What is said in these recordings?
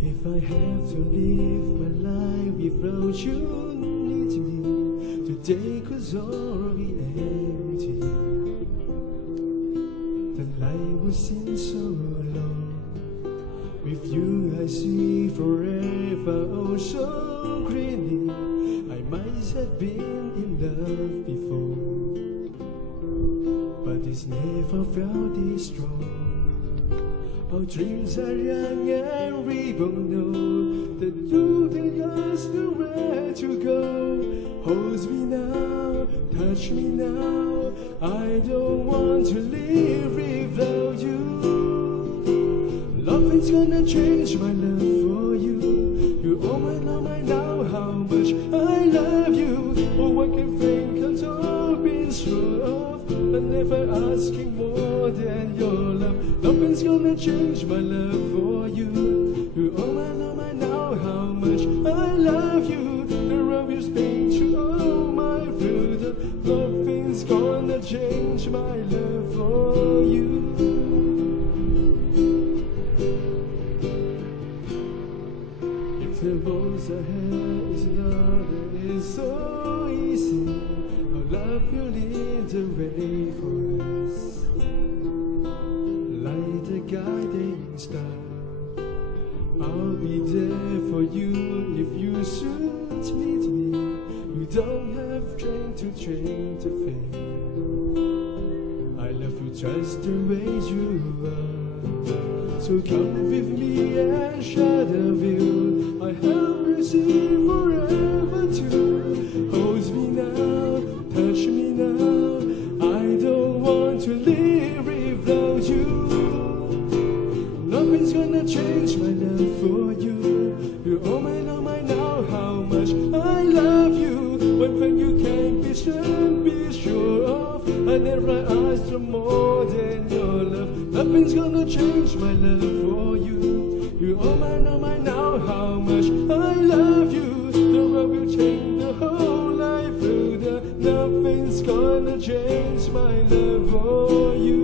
If I have to live my life without you needing me, today could all be empty. The light would seem so long. With you I see forever, oh so clearly. I might have been in love before, but it's never felt this strong. Our dreams are young and we both know that you take us nowhere to go. Hold me now, touch me now. I don't want to live without you. Nothing's gonna change my love for you. You oh my know how much I love you. Oh, I can think I've all been sure of, but never asking more than your love. Nothing's gonna change my love for you. You oh my know how much I love you. The road you speak to all my fruit. Nothing's gonna change my love for you. If the roads ahead is not that it's so easy, I'll love you lead the way for us. Like the guiding star, I'll be there for you if you should meet me. You don't have strength to train to fail. I love you just the way you are. So come with me and share the view. I have received forever too. Hold me now, touch me now. I don't want to live without you. Nothing's gonna change my love for you. You oh my know how much I love you. One thing you can't be sure of, I never asked for more than your love. Nothing's gonna change my love for you. You oh my know how much I love you. The world will change the whole life through the. Nothing's gonna change my love for you.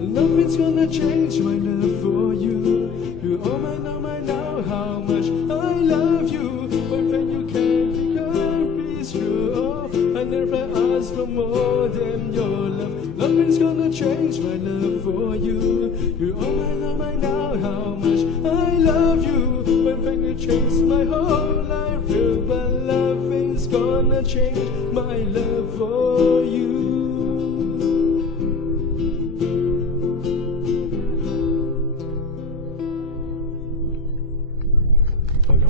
Nothing's gonna change my love for you. You oh my know how much I love you. One thing you can't be sure of, I never asked for more than your love. Nothing's gonna change my love for you. You oh my know how much I love you. One thing you changed my whole life through, but nothing's gonna change my love for you. Oh, no,